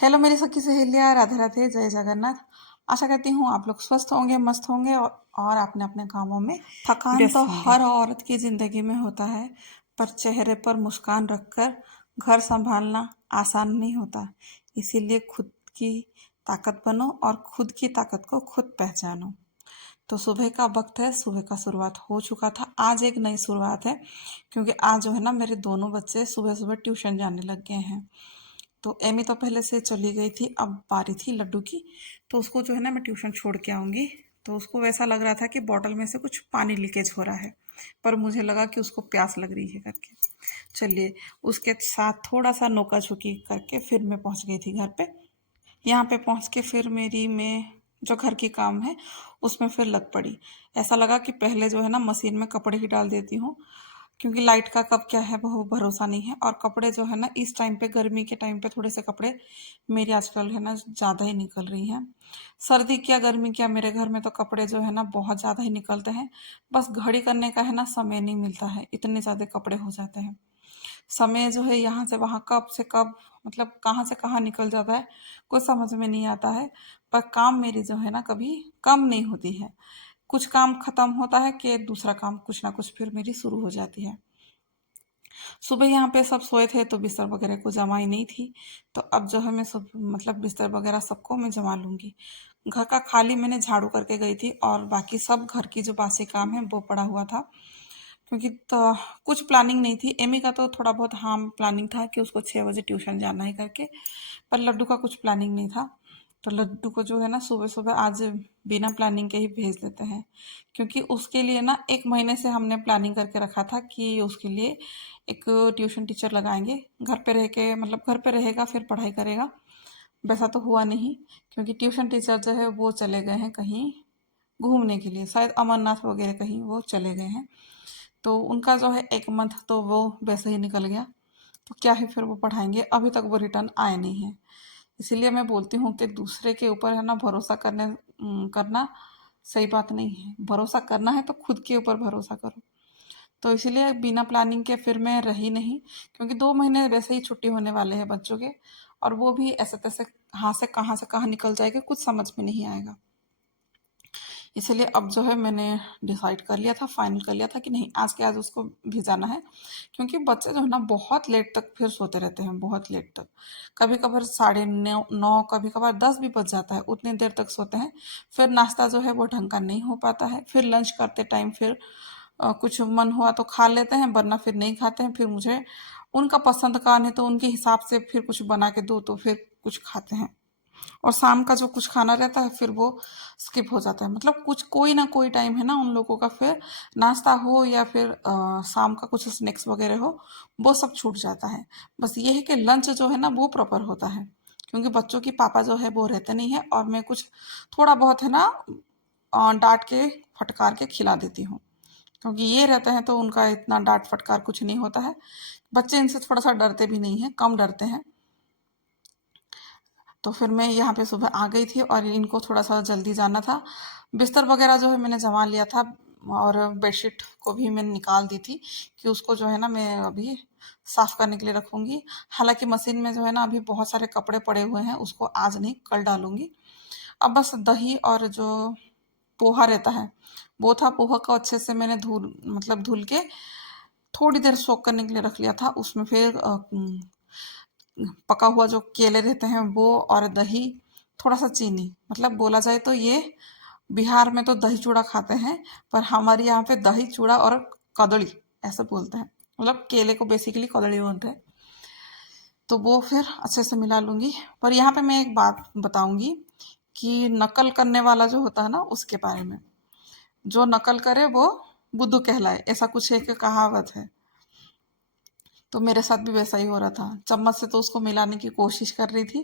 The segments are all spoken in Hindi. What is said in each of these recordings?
हेलो मेरी सखी सहेलियाँ, राधे राधे, जय जगन्नाथ। आशा करती हूँ आप लोग स्वस्थ होंगे, मस्त होंगे और अपने अपने कामों में थकान तो व्यस्त होंगे। हर औरत की जिंदगी में होता है, पर चेहरे पर मुस्कान रखकर घर संभालना आसान नहीं होता। इसीलिए खुद की ताकत बनो और खुद की ताकत को खुद पहचानो। तो सुबह का वक्त है, सुबह का शुरुआत हो चुका था। आज एक नई शुरुआत है, क्योंकि आज जो है ना मेरे दोनों बच्चे सुबह सुबह ट्यूशन जाने लग गए हैं। तो एमी तो पहले से चली गई थी, अब बारी थी लड्डू की। तो उसको जो है ना मैं ट्यूशन छोड़ के आऊँगी। तो उसको वैसा लग रहा था कि बॉटल में से कुछ पानी लीकेज हो रहा है, पर मुझे लगा कि उसको प्यास लग रही है करके। चलिए, उसके साथ थोड़ा सा नोका झुकी करके फिर मैं पहुंच गई थी घर पे। यहाँ पे पहुंच के फिर मेरी मैं जो घर की काम है उसमें फिर लग पड़ी। ऐसा लगा कि पहले जो है ना मशीन में कपड़े ही डाल देती हूँ, क्योंकि लाइट का कब क्या है वो भरोसा नहीं है। और कपड़े जो है ना इस टाइम पे, गर्मी के टाइम पे, थोड़े से कपड़े मेरी आजकल है ना ज़्यादा ही निकल रही हैं। सर्दी क्या गर्मी क्या, मेरे घर में तो कपड़े जो है ना बहुत ज़्यादा ही निकलते हैं। बस घड़ी करने का है ना समय नहीं मिलता है, इतने ज़्यादा कपड़े हो जाते हैं। समय जो है यहाँ से वहाँ कब से कब, मतलब कहाँ से कहाँ निकल जाता है, कुछ समझ में नहीं आता है। पर काम मेरी जो है ना कभी कम नहीं होती है। कुछ काम खत्म होता है कि दूसरा काम कुछ ना कुछ फिर मेरी शुरू हो जाती है। सुबह यहाँ पे सब सोए थे तो बिस्तर वगैरह को जमाई नहीं थी। तो अब जो है मैं सब मतलब बिस्तर वगैरह सबको मैं जमा लूँगी। घर का खाली मैंने झाड़ू करके गई थी और बाकी सब घर की जो बासी काम है वो पड़ा हुआ था। क्योंकि तो कुछ प्लानिंग नहीं थी। एमी का तो थोड़ा बहुत हाँ प्लानिंग था कि उसको 6 बजे ट्यूशन जाना है करके, पर लड्डू का कुछ प्लानिंग नहीं था। तो लड्डू को जो है ना सुबह सुबह आज बिना प्लानिंग के ही भेज देते हैं, क्योंकि उसके लिए ना 1 महीने से हमने प्लानिंग करके रखा था कि उसके लिए एक ट्यूशन टीचर लगाएंगे। घर पे रह के, मतलब घर पे रहेगा फिर पढ़ाई करेगा। वैसा तो हुआ नहीं, क्योंकि ट्यूशन टीचर जो है वो चले गए हैं कहीं घूमने के लिए, शायद अमरनाथ वगैरह कहीं वो चले गए हैं। तो उनका जो है 1 मंथ तो वो वैसे ही निकल गया। तो क्या ही फिर वो पढ़ाएंगे, अभी तक वो रिटर्न आए नहीं है। इसीलिए मैं बोलती हूँ कि दूसरे के ऊपर है ना भरोसा करना सही बात नहीं है। भरोसा करना है तो खुद के ऊपर भरोसा करो। तो इसीलिए बिना प्लानिंग के फिर मैं रही नहीं, क्योंकि 2 महीने वैसे ही छुट्टी होने वाले हैं बच्चों के, और वो भी ऐसे तैसे हाथ से कहाँ निकल जाएगा कुछ समझ में नहीं आएगा। इसलिए अब जो है मैंने डिसाइड कर लिया था, फाइनल कर लिया था कि नहीं, आज के आज उसको भिजाना है। क्योंकि बच्चे जो है ना बहुत लेट तक फिर सोते रहते हैं, बहुत लेट तक। कभी कभार 9:30, कभी कभार 10 भी बज जाता है, उतनी देर तक सोते हैं। फिर नाश्ता जो है वो ढंग का नहीं हो पाता है। फिर लंच करते टाइम फिर कुछ मन हुआ तो खा लेते हैं, वरना फिर नहीं खाते हैं। फिर मुझे उनका पसंद का, नहीं तो उनके हिसाब से फिर कुछ बना के दो तो फिर कुछ खाते हैं। और शाम का जो कुछ खाना रहता है फिर वो स्किप हो जाता है। मतलब कुछ कोई ना कोई टाइम है ना उन लोगों का, फिर नाश्ता हो या फिर शाम का कुछ स्नैक्स वगैरह हो, वो सब छूट जाता है। बस ये है कि लंच जो है ना वो प्रॉपर होता है, क्योंकि बच्चों की पापा जो है वो रहते नहीं है, और मैं कुछ थोड़ा बहुत है ना डांट के फटकार के खिला देती हूँ। क्योंकि ये रहते हैं तो उनका इतना डांट फटकार कुछ नहीं होता है। बच्चे इनसे थोड़ा सा डरते भी नहीं है, कम डरते हैं। तो फिर मैं यहाँ पे सुबह आ गई थी और इनको थोड़ा सा जल्दी जाना था। बिस्तर वगैरह जो है मैंने जमा लिया था, और बेडशीट को भी मैंने निकाल दी थी कि उसको जो है ना मैं अभी साफ करने के लिए रखूँगी। हालाँकि मशीन में जो है ना अभी बहुत सारे कपड़े पड़े हुए हैं, उसको आज नहीं कल डालूँगी। अब बस दही और जो पोहा रहता है वो था, पोहा को अच्छे से मैंने धुल के थोड़ी देर सोक करने के लिए रख लिया था। उसमें फिर पका हुआ जो केले रहते हैं वो, और दही, थोड़ा सा चीनी। मतलब बोला जाए तो ये बिहार में तो दही चूड़ा खाते हैं, पर हमारे यहाँ पे दही चूड़ा और कदली ऐसे बोलते हैं। मतलब केले को बेसिकली कदली बोलते हैं। तो वो फिर अच्छे से मिला लूँगी। पर यहाँ पे मैं एक बात बताऊँगी कि नकल करने वाला जो होता है ना उसके बारे में, जो नकल करे वो बुद्धू कहलाए, ऐसा कुछ एक कहावत है। तो मेरे साथ भी वैसा ही हो रहा था। चम्मच से तो उसको मिलाने की कोशिश कर रही थी,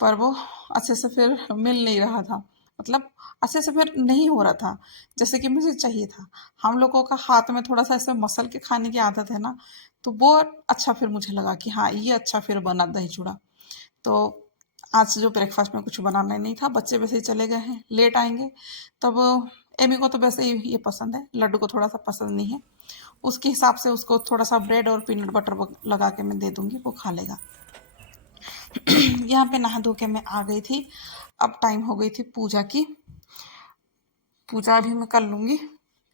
पर वो अच्छे से फिर मिल नहीं रहा था। मतलब अच्छे से फिर नहीं हो रहा था जैसे कि मुझे चाहिए था। हम लोगों का हाथ में थोड़ा सा ऐसे मसल के खाने की आदत है ना, तो वो अच्छा फिर मुझे लगा कि हाँ ये अच्छा फिर बना दही चूड़ा। तो आज जो ब्रेकफास्ट में कुछ बनाना ही नहीं था, बच्चे वैसे ही चले गए हैं, लेट आएंगे। तब एमी को तो वैसे ही ये पसंद है, लड्डू को थोड़ा सा पसंद नहीं है। उसके हिसाब से उसको थोड़ा सा ब्रेड और पीनट बटर लगा के मैं दे दूंगी, वो खा लेगा। यहाँ पे नहा धो के मैं आ गई थी। अब टाइम हो गई थी पूजा की। पूजा अभी मैं कर लूँगी।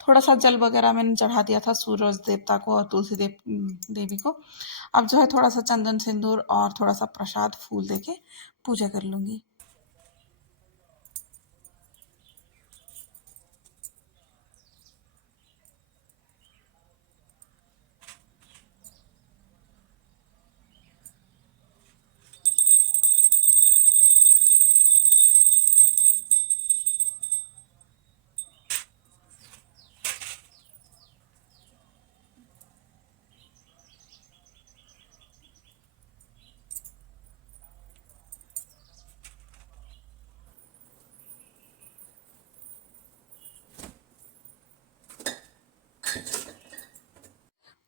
थोड़ा सा जल वगैरह मैंने चढ़ा दिया था सूरज देवता को और तुलसी देवी को। अब जो है थोड़ा सा चंदन सिंदूर और थोड़ा सा प्रसाद फूल देके पूजा कर लूँगी।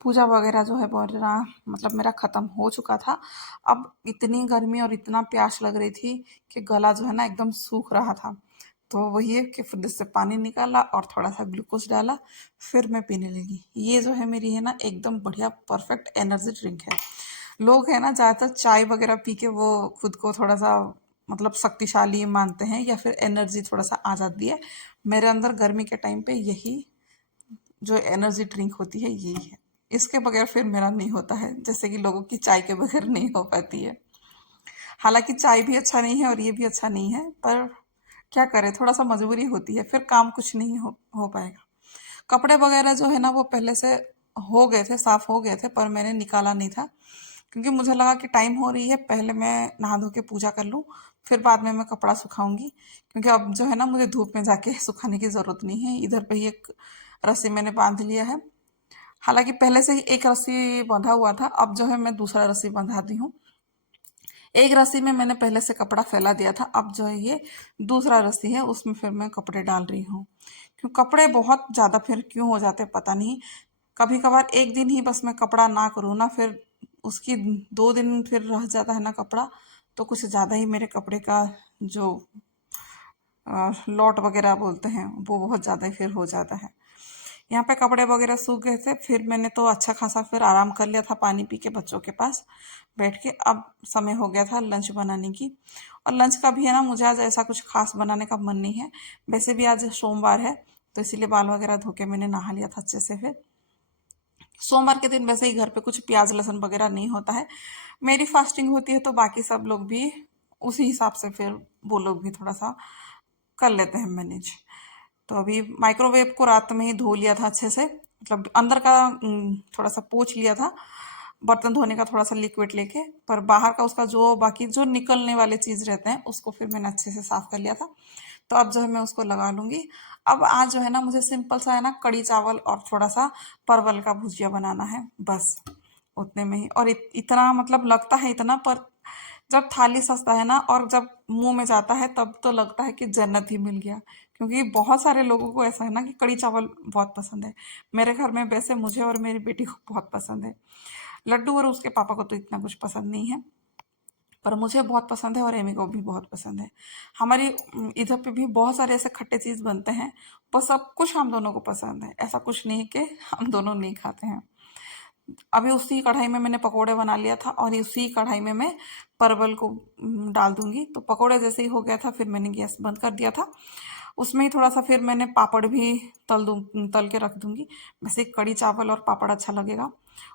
पूजा वगैरह जो है बोलना मतलब मेरा ख़त्म हो चुका था। अब इतनी गर्मी और इतना प्यास लग रही थी कि गला जो है ना एकदम सूख रहा था। तो वही है कि फ्रिज से पानी निकाला और थोड़ा सा ग्लूकोज डाला, फिर मैं पीने लगी। ये जो है मेरी है ना एकदम बढ़िया परफेक्ट एनर्जी ड्रिंक है। लोग है ना ज़्यादातर चाय वगैरह पी के वो खुद को थोड़ा सा मतलब शक्तिशाली मानते हैं या फिर एनर्जी थोड़ा सा आ जाती है। मेरे अंदर गर्मी के टाइम पे यही जो एनर्जी ड्रिंक होती है यही है। इसके बगैर फिर मेरा नहीं होता है, जैसे कि लोगों की चाय के बगैर नहीं हो पाती है। हालांकि चाय भी अच्छा नहीं है और ये भी अच्छा नहीं है, पर क्या करें, थोड़ा सा मजबूरी होती है, फिर काम कुछ नहीं हो पाएगा। कपड़े वगैरह जो है ना वो पहले से हो गए थे, साफ हो गए थे, पर मैंने निकाला नहीं था क्योंकि मुझे लगा कि टाइम हो रही है, पहले मैं नहा धो के पूजा कर लूँ, फिर बाद में मैं कपड़ा सुखाऊंगी। क्योंकि अब जो है ना मुझे धूप में जाके सुखाने की ज़रूरत नहीं है। इधर पे ही एक रस्सी मैंने बांध लिया है। हालांकि पहले से ही एक रस्सी बंधा हुआ था, अब जो है मैं दूसरा रस्सी बंधा दी हूँ। एक रस्सी में मैंने पहले से कपड़ा फैला दिया था, अब जो है ये दूसरा रस्सी है उसमें फिर मैं कपड़े डाल रही हूँ। क्यों कपड़े बहुत ज़्यादा फिर क्यों हो जाते पता नहीं। कभी कभार एक दिन ही बस मैं कपड़ा ना करूँ ना, फिर उसकी 2 दिन फिर रह जाता है ना कपड़ा, तो कुछ ज़्यादा ही मेरे कपड़े का जो लॉट वगैरह बोलते हैं वो बहुत ज़्यादा ही फिर हो जाता है। यहाँ पे कपड़े वगैरह सूख गए थे, फिर मैंने तो अच्छा खासा फिर आराम कर लिया था पानी पी के बच्चों के पास बैठ के। अब समय हो गया था लंच बनाने की, और लंच का भी है ना मुझे आज ऐसा कुछ खास बनाने का मन नहीं है। वैसे भी आज सोमवार है, तो इसीलिए बाल वगैरह धो के मैंने नहा लिया था अच्छे से। फिर सोमवार के दिन वैसे ही घर पे कुछ प्याज लहसुन वगैरह नहीं होता है। मेरी फास्टिंग होती है तो बाकी सब लोग भी उसी हिसाब से फिर वो लोग भी थोड़ा सा कर लेते हैं मैनेज। तो अभी माइक्रोवेव को रात में ही धो लिया था अच्छे से, मतलब अंदर का थोड़ा सा पोंछ लिया था बर्तन धोने का थोड़ा सा लिक्विड लेके, पर बाहर का उसका जो बाकी जो निकलने वाले चीज़ रहते हैं उसको फिर मैंने अच्छे से साफ कर लिया था। तो अब जो है मैं उसको लगा लूँगी। अब आज जो है ना मुझे सिंपल सा है ना कड़ी चावल और थोड़ा सा परवल का भुजिया बनाना है बस, उतने में ही। और इतना मतलब लगता है इतना, पर जब थाली सजता है ना और जब मुंह में जाता है तब तो लगता है कि जन्नत ही मिल गया। क्योंकि बहुत सारे लोगों को ऐसा है ना कि कड़ी चावल बहुत पसंद है। मेरे घर में वैसे मुझे और मेरी बेटी को बहुत पसंद है। लड्डू और उसके पापा को तो इतना कुछ पसंद नहीं है, पर मुझे बहुत पसंद है और एमी को भी बहुत पसंद है। हमारी इधर पे भी बहुत सारे ऐसे खट्टे चीज़ बनते हैं, वो सब कुछ हम दोनों को पसंद है। ऐसा कुछ नहीं कि हम दोनों नहीं खाते हैं। अभी उसी कढ़ाई में मैंने पकोड़े बना लिया था और उसी कढ़ाई में मैं परवल को डाल दूंगी। तो पकोड़े जैसे ही हो गया था फिर मैंने गैस बंद कर दिया था। उसमें ही थोड़ा सा फिर मैंने पापड़ भी तल के रख दूंगी। वैसे कड़ी चावल और पापड़ अच्छा लगेगा।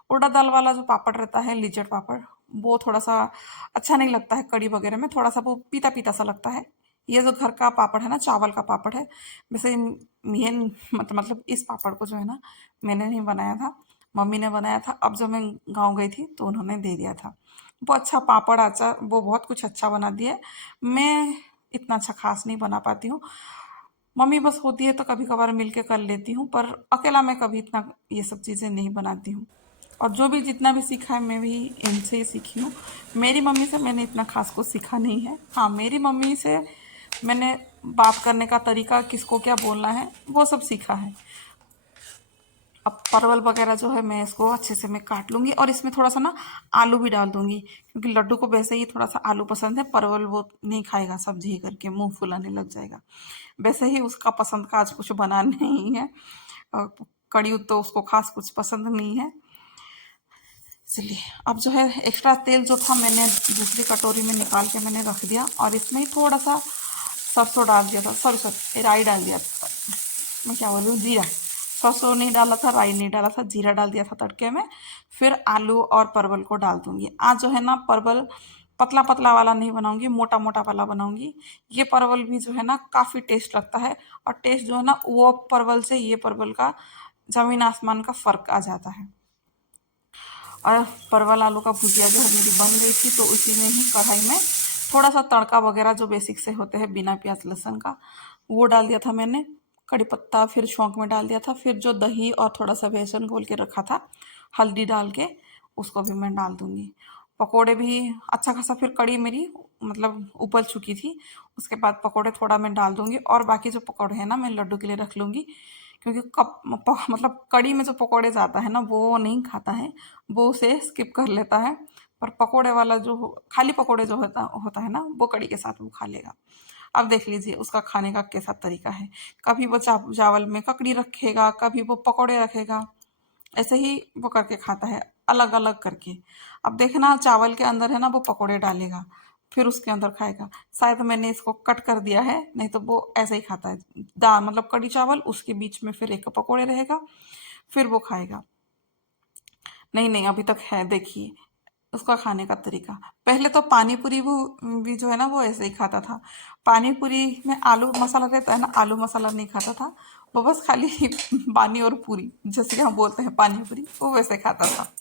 उड़द दाल वाला जो पापड़ रहता है लिज्जत पापड़, वो थोड़ा सा अच्छा नहीं लगता है कड़ी वगैरह में, थोड़ा सा वो पीता पीता सा लगता है। ये जो घर का पापड़ है ना चावल का पापड़ है। वैसे ये मतलब इस पापड़ को जो है ना मैंने नहीं बनाया था, मम्मी ने बनाया था। अब जब मैं गांव गई थी तो उन्होंने दे दिया था। वो अच्छा पापड़ अचार वो बहुत कुछ अच्छा बना दिया। मैं इतना अच्छा खास नहीं बना पाती हूँ। मम्मी बस होती है तो कभी कभार मिल के कर लेती हूँ, पर अकेला मैं कभी इतना ये सब चीज़ें नहीं बनाती हूँ। और जो भी जितना भी सीखा है मैं भी इनसे ही सीखी हूँ। मेरी मम्मी से मैंने इतना खास कुछ सीखा नहीं है। हाँ, मेरी मम्मी से मैंने बात करने का तरीका, किसको क्या बोलना है, वो सब सीखा है। अब परवल वगैरह जो है मैं इसको अच्छे से मैं काट लूँगी और इसमें थोड़ा सा ना आलू भी डाल दूँगी, क्योंकि लड्डू को वैसे ही थोड़ा सा आलू पसंद है। परवल वो नहीं खाएगा, सब्जी करके मुंह फुलाने लग जाएगा। वैसे ही उसका पसंद का आज कुछ बना नहीं है। और कड़ी तो उसको खास कुछ पसंद नहीं है। इसलिए अब जो है एक्स्ट्रा तेल जो था मैंने दूसरी कटोरी में निकाल के मैंने रख दिया और इसमें ही थोड़ा सा सरसों डाल दिया था, सॉरी राई डाल दिया था, मैं क्या बोल रही हूँ, जीरा। सरसों नहीं डाला था, राई नहीं डाला था, जीरा डाल दिया था तड़के में। फिर आलू और परवल को डाल दूंगी। आज जो है ना परवल पतला पतला वाला नहीं बनाऊंगी, मोटा मोटा वाला बनाऊंगी। ये परवल भी जो है ना काफ़ी टेस्ट लगता है, और टेस्ट जो है ना वो परवल से ये परवल का जमीन आसमान का फ़र्क आ जाता है। और परवल आलू का भुजिया जो है मेरी बन गई थी, तो उसी में ही कढ़ाई में थोड़ा सा तड़का वगैरह जो बेसिक से होते हैं बिना प्याज लहसुन का, वो डाल दिया था मैंने। कड़ी पत्ता फिर छौंक में डाल दिया था। फिर जो दही और थोड़ा सा बेसन घोल के रखा था हल्दी डाल के, उसको भी मैं डाल दूंगी। पकोड़े भी अच्छा खासा, फिर कड़ी मेरी मतलब उबल चुकी थी, उसके बाद पकोड़े थोड़ा मैं डाल दूंगी, और बाकी जो पकोड़े हैं ना मैं लड्डू के लिए रख लूँगी। क्योंकि मतलब कड़ी में जो पकोड़े जाता है ना वो नहीं खाता है, वो उसे स्किप कर लेता है। पर पकोड़े वाला जो खाली पकोड़े जो होता होता है ना वो कड़ी के साथ वो खा लेगा। अब देख लीजिए उसका खाने का कैसा तरीका है। कभी वो चावल में ककड़ी रखेगा, कभी वो पकोड़े रखेगा, ऐसे ही वो करके खाता है, अलग अलग करके। अब देखना चावल के अंदर है ना वो पकोड़े डालेगा, फिर उसके अंदर खाएगा। शायद मैंने इसको कट कर दिया है, नहीं तो वो ऐसे ही खाता है। दाल मतलब कड़ी चावल, उसके बीच में फिर एक पकोड़े रहेगा, फिर वो खाएगा। नहीं नहीं, अभी तक है, देखिए उसका खाने का तरीका। पहले तो पानी पूरी वो भी जो है ना वो ऐसे ही खाता था। पानी पूरी में आलू मसाला रहता है ना, आलू मसाला नहीं खाता था वो, बस खाली पानी और पूरी, जैसे कि हम बोलते हैं पानी पूरी, वो वैसे खाता था।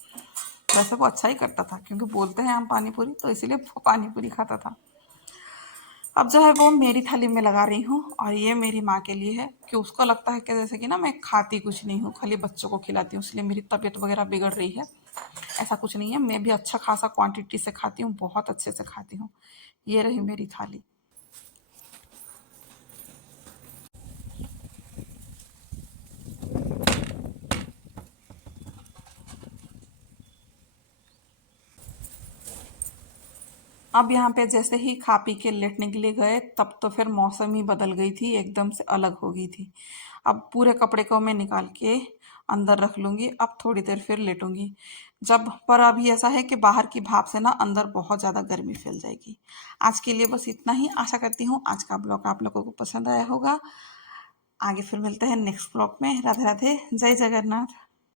वैसे वो अच्छा ही करता था, क्योंकि बोलते हैं हम पानी पूरी, तो इसीलिए वो पानी पूरी खाता था। अब जो है वो मेरी थाली में लगा रही हूँ, और ये मेरी माँ के लिए है, कि उसको लगता है कि जैसे कि ना मैं खाती कुछ नहीं हूँ, खाली बच्चों को खिलाती हूँ, इसलिए मेरी तबीयत वगैरह बिगड़ रही है। ऐसा कुछ नहीं है, मैं भी अच्छा खासा क्वांटिटी से खाती हूँ, बहुत अच्छे से खाती हूँ। ये रही मेरी थाली। अब यहाँ पे जैसे ही खा पी के लेटने के लिए गए, तब तो फिर मौसम ही बदल गई थी, एकदम से अलग हो गई थी। अब पूरे कपड़े को मैं निकाल के अंदर रख लूँगी, अब थोड़ी देर फिर लेटूंगी। जब पर अभी ऐसा है कि बाहर की भाप से ना अंदर बहुत ज़्यादा गर्मी फैल जाएगी। आज के लिए बस इतना ही। आशा करती हूँ आज का ब्लॉग आप लोगों को पसंद आया होगा। आगे फिर मिलते हैं नेक्स्ट ब्लॉग में। राधे राधे, जय जगन्नाथ।